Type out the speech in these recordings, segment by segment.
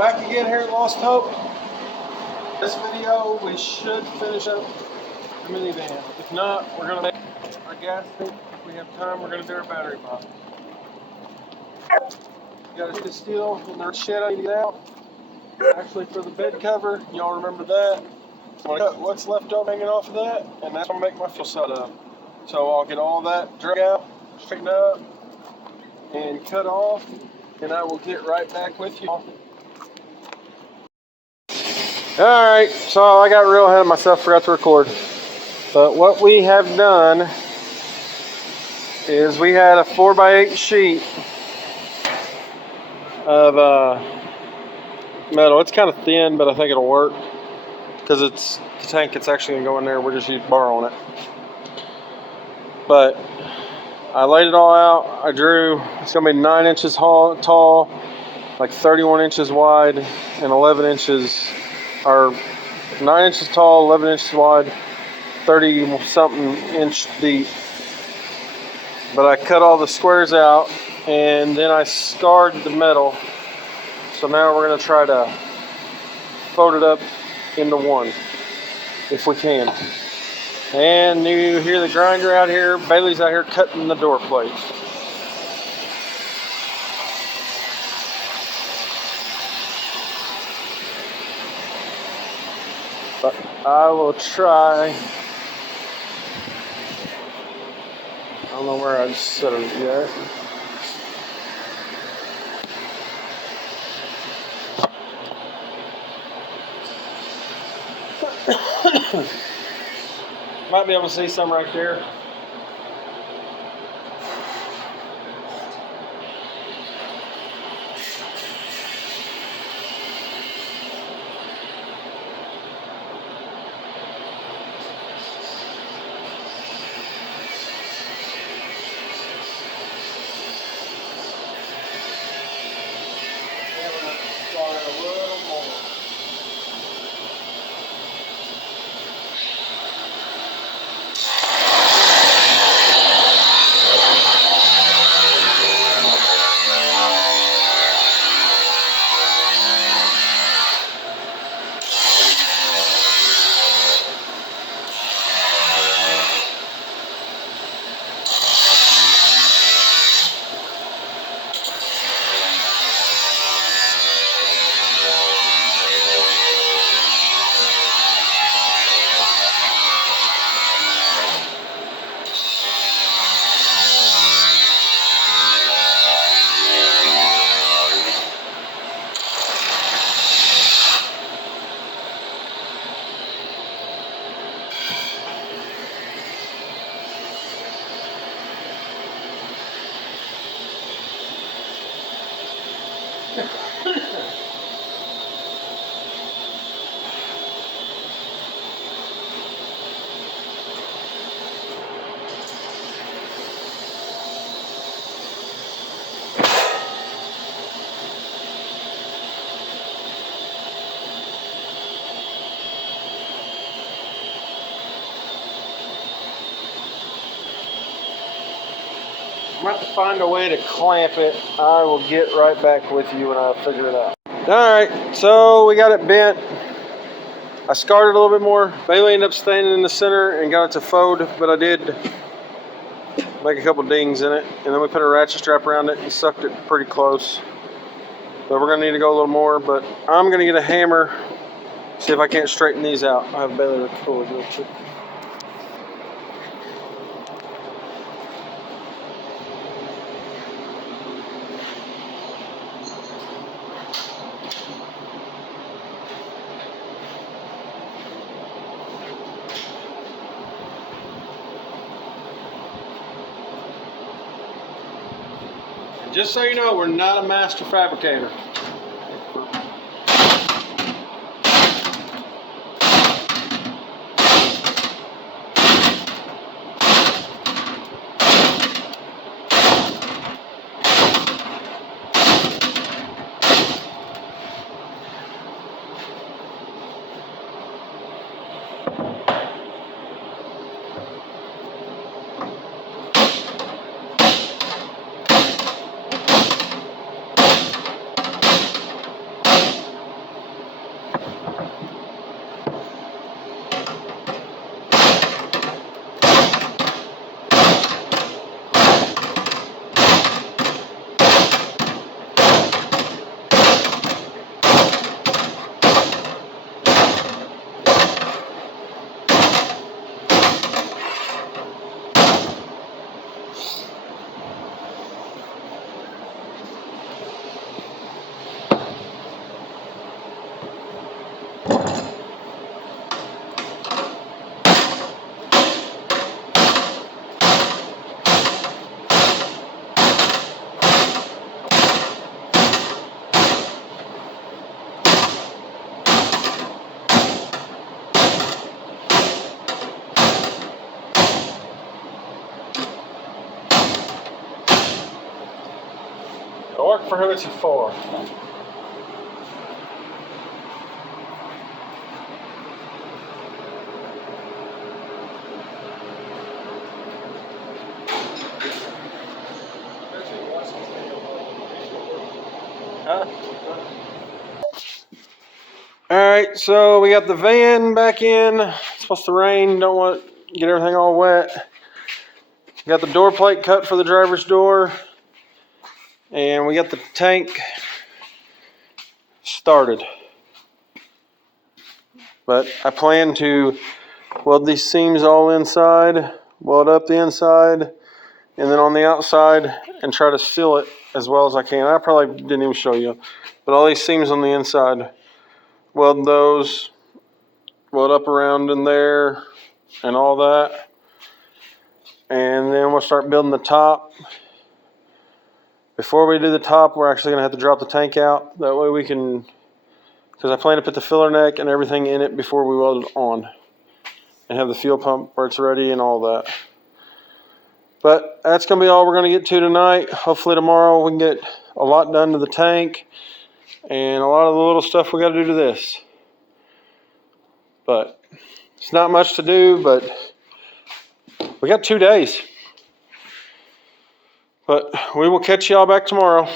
back again here at Lost Hope. This video, we should finish up the minivan. If not, we're going to make our gas tank. If we have time, we're going to do our battery box. Got a sheet of steel in the shed I need to get out. Actually, for the bed cover, y'all remember that. I'm going to cut what's left up hanging off of that, and that's going to make my fuel set up. So I'll get all that drag out, straighten up, and cut off, and I will get right back with you. Alright, so I got real ahead of myself, forgot to record. But what we have done is we had a 4x8 sheet of metal. It's kind of thin, but I think it'll work because it's the tank. It's actually going to go in there. We're just borrowing it. But I laid it all out. I drew. It's going to be 9 inches tall, like 31 inches wide, and 11 inches, or 9 inches tall, 11 inches wide, 30 something inch deep. But I cut all the squares out, and then I scarred the metal. So now we're going to try to fold it up into one, if we can. And you hear the grinder out here. Bailey's out here cutting the door plates. But I will try. I don't know where I'd set it yet. Might be able to see some right there. I'm going to have to find a way to clamp it. I will get right back with you when I figure it out. Alright, so we got it bent. I scarred it a little bit more. Bailey ended up standing in the center and got it to fold, but I did make a couple dings in it. And then we put a ratchet strap around it and sucked it pretty close. But we're going to need to go a little more, but I'm going to get a hammer, see if I can't straighten these out. I have Bailey record real quick. Just so you know, we're not a master fabricator. I work for who it's for. Huh? Alright, so we got the van back in. It's supposed to rain, don't want to get everything all wet. Got the door plate cut for the driver's door. And we got the tank started. But I plan to weld these seams all inside, weld up the inside, and then on the outside, and try to seal it as well as I can. I probably didn't even show you, but all these seams on the inside, weld those, weld up around in there, and all that. And then we'll start building the top. Before we do the top, we're actually gonna have to drop the tank out. That way we can, because I plan to put the filler neck and everything in it before we weld it on. And have the fuel pump where it's ready and all that. But that's going to be all we're going to get to tonight. Hopefully tomorrow we can get a lot done to the tank and a lot of the little stuff we got to do to this. But it's not much to do, but we got 2 days. But we will catch y'all back tomorrow.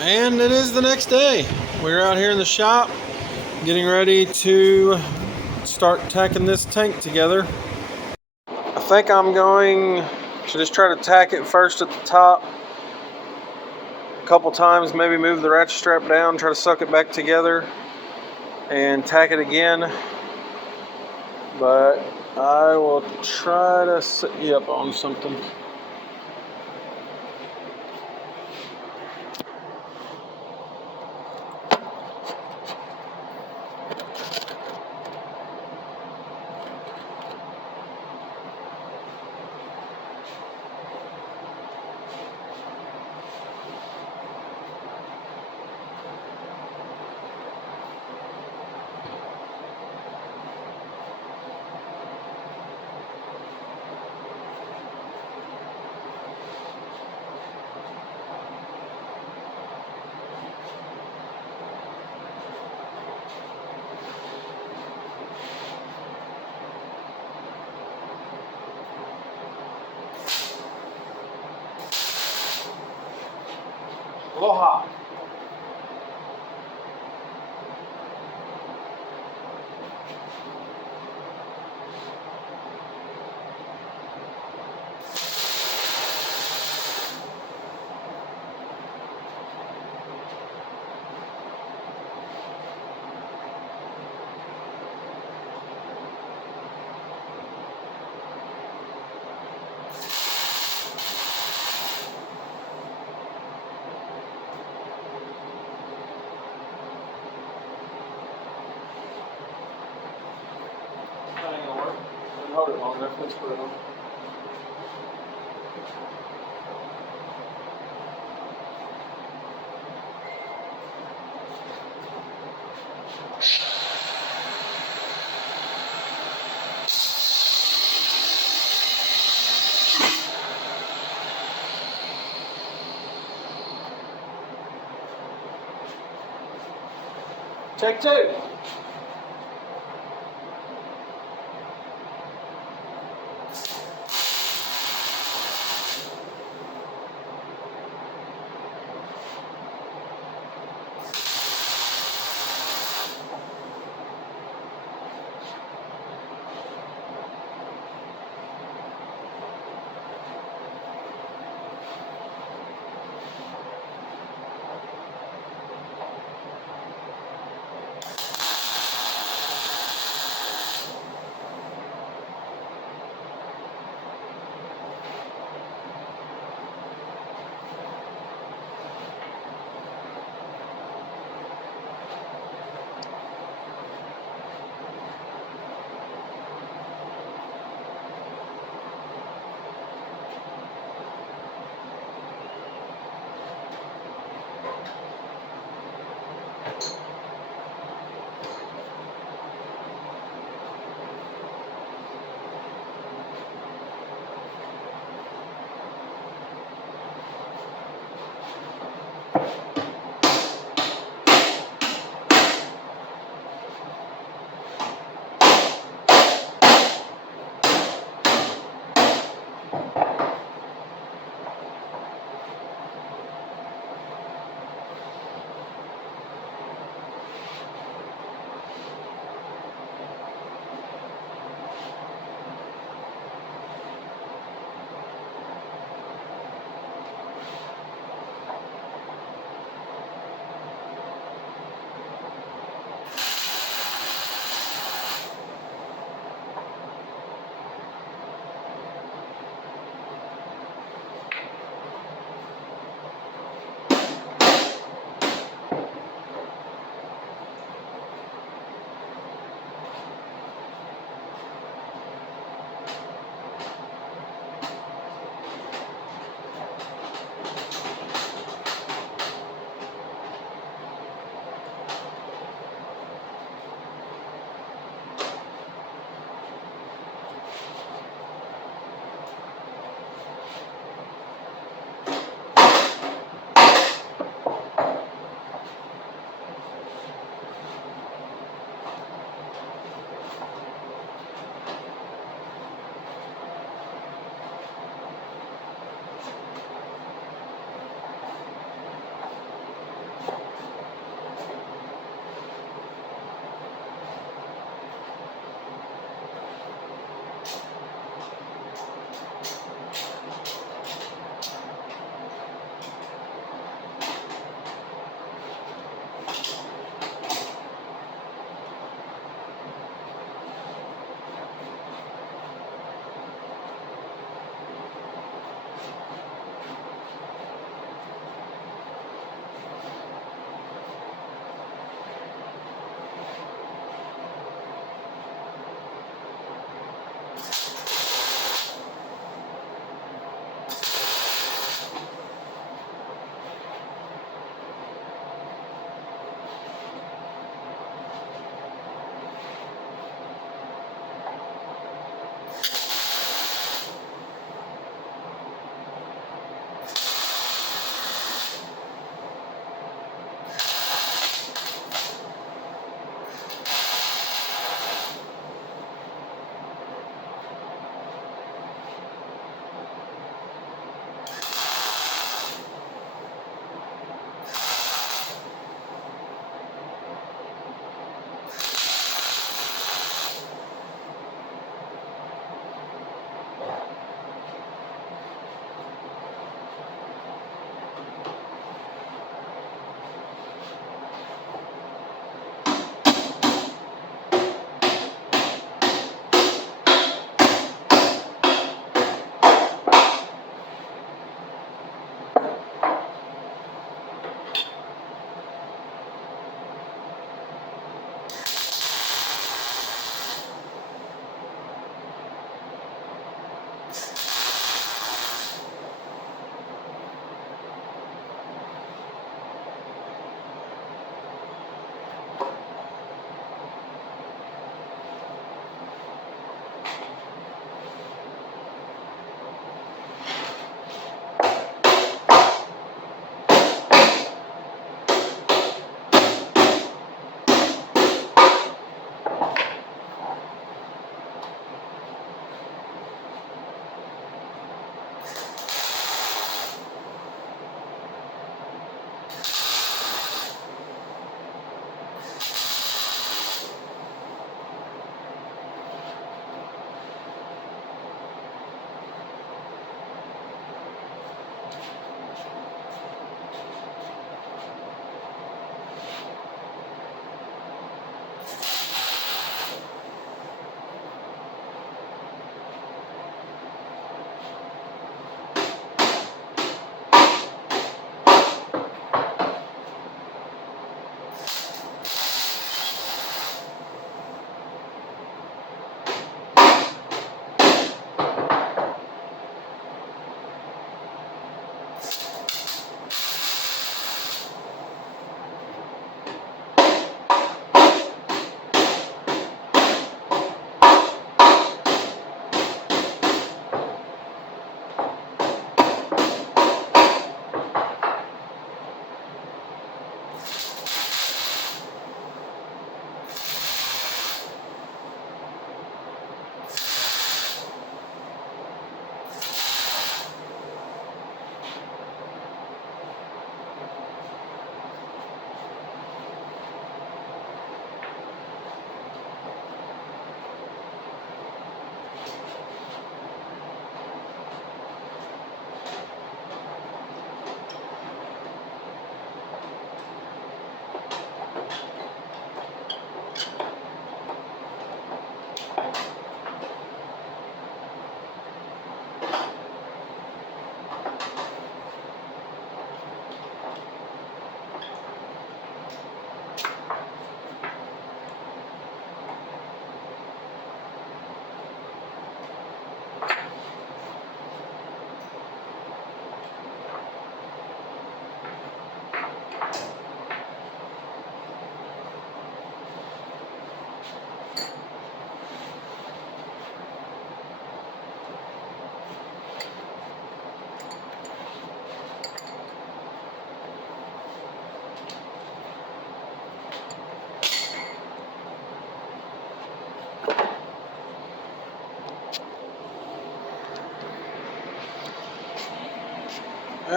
And it is the next day. We're out here in the shop getting ready to start tacking this tank together. I think I'm going to just try to tack it first at the top a couple times, maybe move the ratchet strap down, try to suck it back together and tack it again. But I will try to set you up on something. Aloha. Hold it long enough, let's put it on. Take 2.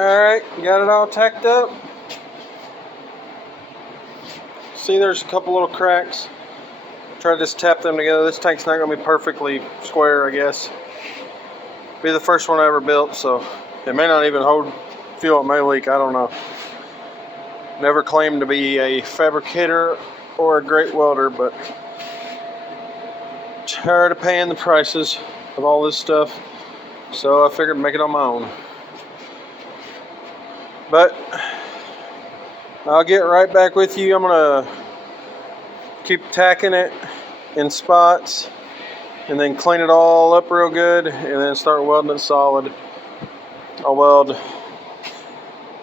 Alright, got it all tacked up. See, there's a couple little cracks. Try to just tap them together. This tank's not going to be perfectly square, I guess. Be the first one I ever built, so it may not even hold fuel. It may leak, I don't know. Never claimed to be a fabricator or a great welder, but tired of paying the prices of all this stuff, so I figured make it on my own. But I'll get right back with you. I'm gonna keep tacking it in spots and then clean it all up real good and then start welding it solid. I'll weld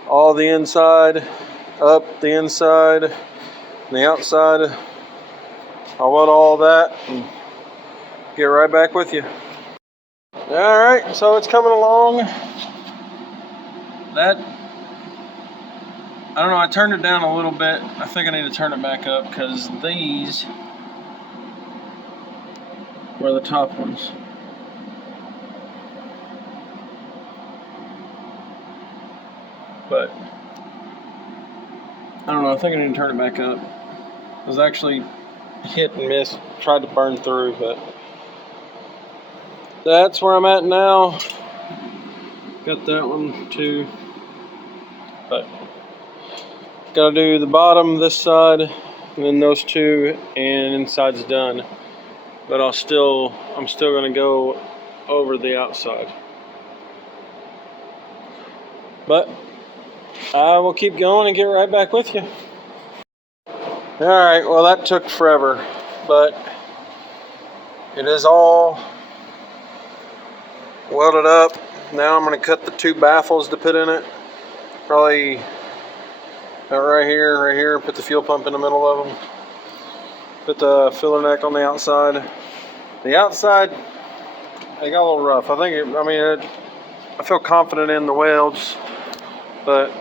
all the inside up, the inside and the outside. I'll weld all that and get right back with you. Alright, so it's coming along. That, I don't know, I turned it down a little bit. I think I need to turn it back up because these were the top ones. But I don't know, I think I need to turn it back up. It was actually hit and miss, tried to burn through, but that's where I'm at now. Got that one too. But gotta do the bottom this side and then those two, and inside's done. But I'm still gonna go over the outside. But I will keep going and get right back with you. Alright, well that took forever, but it is all welded up. Now I'm going to cut the two baffles to put in it. Probably right here, put the fuel pump in the middle of them. Put the filler neck on the outside. The outside, they got a little rough. I feel confident in the welds, but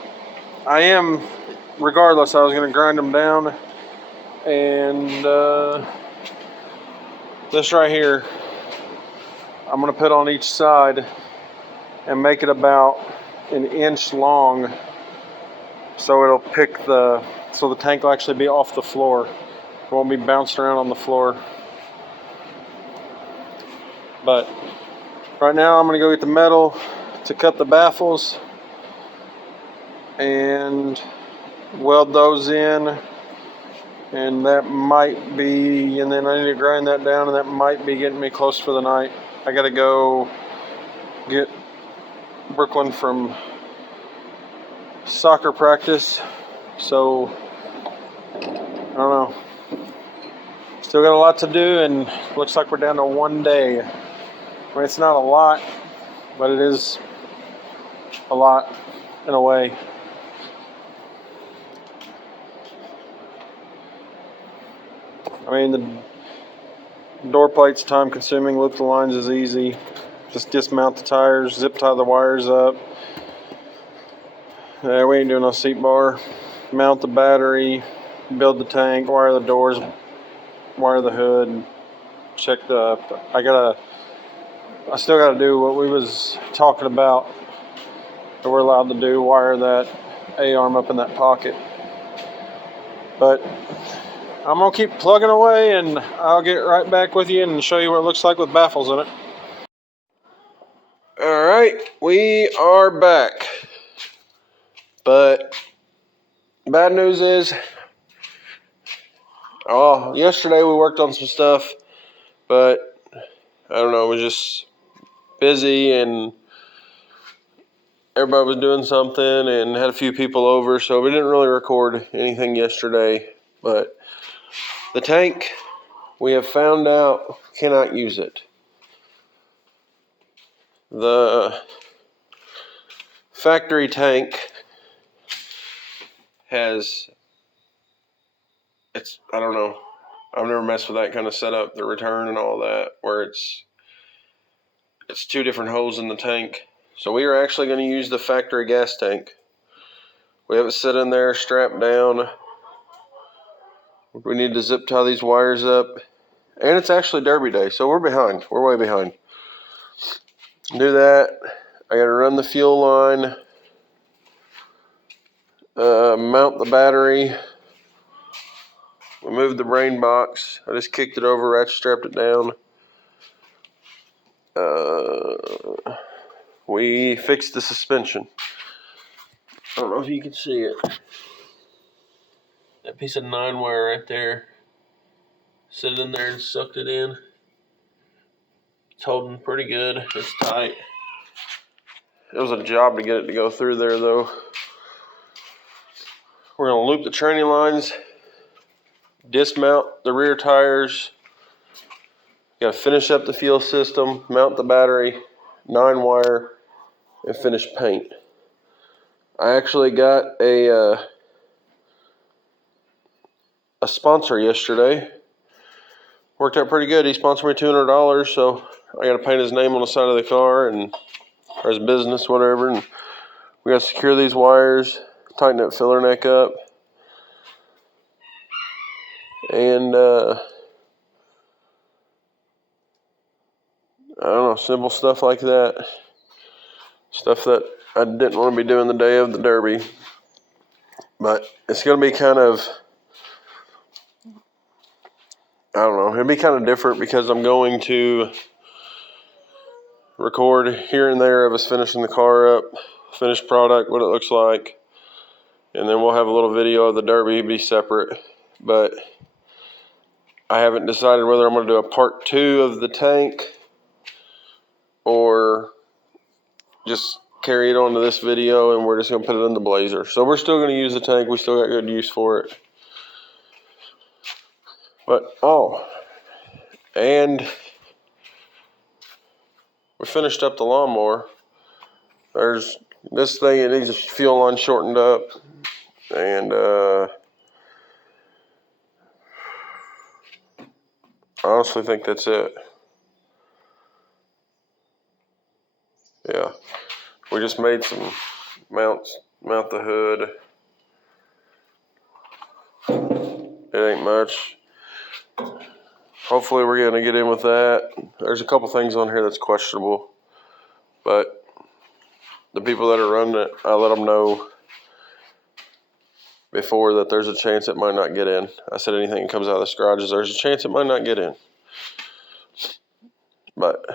regardless, I was going to grind them down. And this right here, I'm going to put on each side and make it about an inch long, so it'll so the tank will actually be off the floor. It won't be bouncing around on the floor. But right now I'm going to go get the metal to cut the baffles and weld those in, and that might be, and then I need to grind that down, and that might be getting me close for the night. I got to go get Brooklyn from soccer practice, so I don't know. Still got a lot to do, and looks like we're down to one day. I mean, it's not a lot, but it is a lot in a way. I mean, the door plate's time consuming, loop the lines is easy. Just dismount the tires, zip tie the wires up. We ain't doing no seat bar. Mount the battery, build the tank, wire the doors, wire the hood, check the, I still gotta do what we was talking about that we're allowed to do, wire that A-arm up in that pocket. But I'm gonna keep plugging away, and I'll get right back with you and show you what it looks like with baffles in it. Alright, we are back. But bad news is, yesterday we worked on some stuff, but I don't know, it was just busy and everybody was doing something and had a few people over, so we didn't really record anything yesterday. But the tank, we have found out, cannot use it. The factory tank I don't know, I've never messed with that kind of setup, the return and all that, where it's two different holes in the tank. So we are actually going to use the factory gas tank. We have it set in there, strapped down. We need to zip tie these wires up. And it's actually Derby Day, so we're behind. We're way behind. Do that. I got to run the fuel line. Mount the battery. We moved the brain box. I just kicked it over, ratchet strapped it down. We fixed the suspension. I don't know if you can see it. That piece of 9-wire right there. Sit in there and sucked it in. It's holding pretty good. It's tight. It was a job to get it to go through there though. We're going to loop the training lines, dismount the rear tires. Got to finish up the fuel system, mount the battery, 9-wire, and finish paint. I actually got a sponsor yesterday. Worked out pretty good. He sponsored me $200, so I got to paint his name on the side of the car and or his business, whatever. And we got to secure these wires, tighten that filler neck up, and I don't know, simple stuff like that. Stuff that I didn't want to be doing the day of the Derby, but it's going to be kind of, I don't know, it'll be kind of different because I'm going to record here and there of us finishing the car up, finished product, what it looks like, and then we'll have a little video of the Derby, be separate. But I haven't decided whether I'm going to do a part 2 of the tank or just carry it on to this video and we're just going to put it in the Blazer. So we're still going to use the tank. We still got good use for it. But, and we finished up the lawnmower. There's this thing, it needs a fuel line shortened up. And I honestly think that's it. Yeah. We just made some mounts, mount the hood. It ain't much. Hopefully we're going to get in with that. There's a couple things on here that's questionable, but the people that are running it, I let them know before that there's a chance it might not get in. I said anything that comes out of this garage, there's a chance it might not get in. But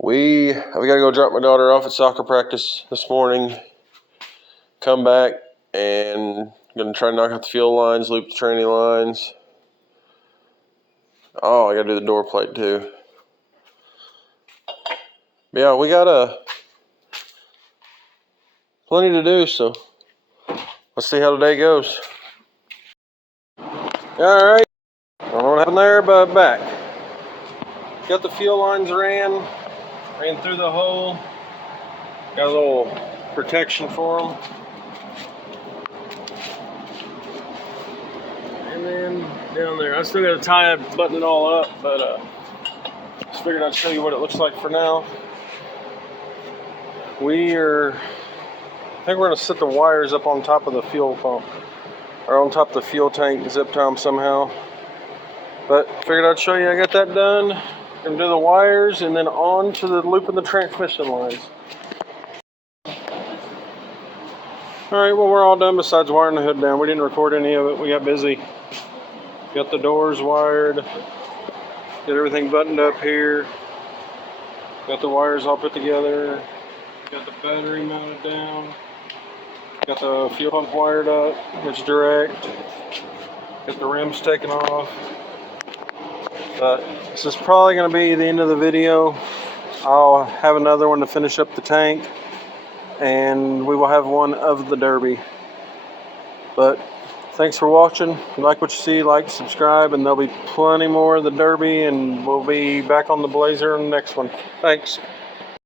I've got to go drop my daughter off at soccer practice this morning, come back, and I'm going to try to knock out the fuel lines, loop the training lines. Oh, I got to do the door plate too. Yeah, we got plenty to do, so let's see how the day goes. Alright, I don't know what happened there, but back. Got the fuel lines ran through the hole. Got a little protection for them. And then down there, I still got to tie it, button it all up, but just figured I'd show you what it looks like for now. I think we're going to set the wires up on top of the fuel pump, or on top of the fuel tank, zip tie them somehow. But figured I'd show you I got that done. Gonna do the wires and then on to the loop of the transmission lines. Alright, well we're all done besides wiring the hood down. We didn't record any of it, we got busy. Got the doors wired, got everything buttoned up here, got the wires all put together, got the battery mounted down, got the fuel pump wired up, it's direct, got the rims taken off. But this is probably going to be the end of the video. I'll have another one to finish up the tank, and we will have one of the Derby. But thanks for watching. If you like what you see, like, subscribe, and there'll be plenty more of the Derby, and we'll be back on the Blazer in the next one. Thanks.